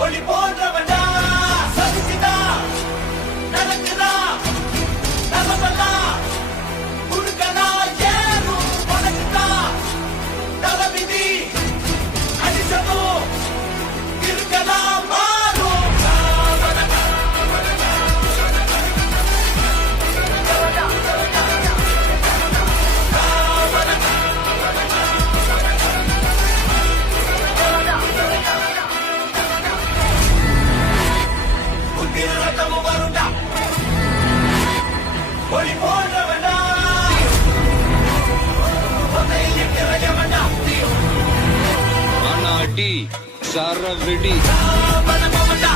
ஒளி போன்றவண்டா சதிச்சுதா நடக்குதா நலமல்லா குடுக்கலா ஏறும் பணக்குதா தளவிதி அடிச்சதோ இருக்கலாம் மாறும் ஒளி போன்றவண்டா அடி சரவெடி பணமண்டா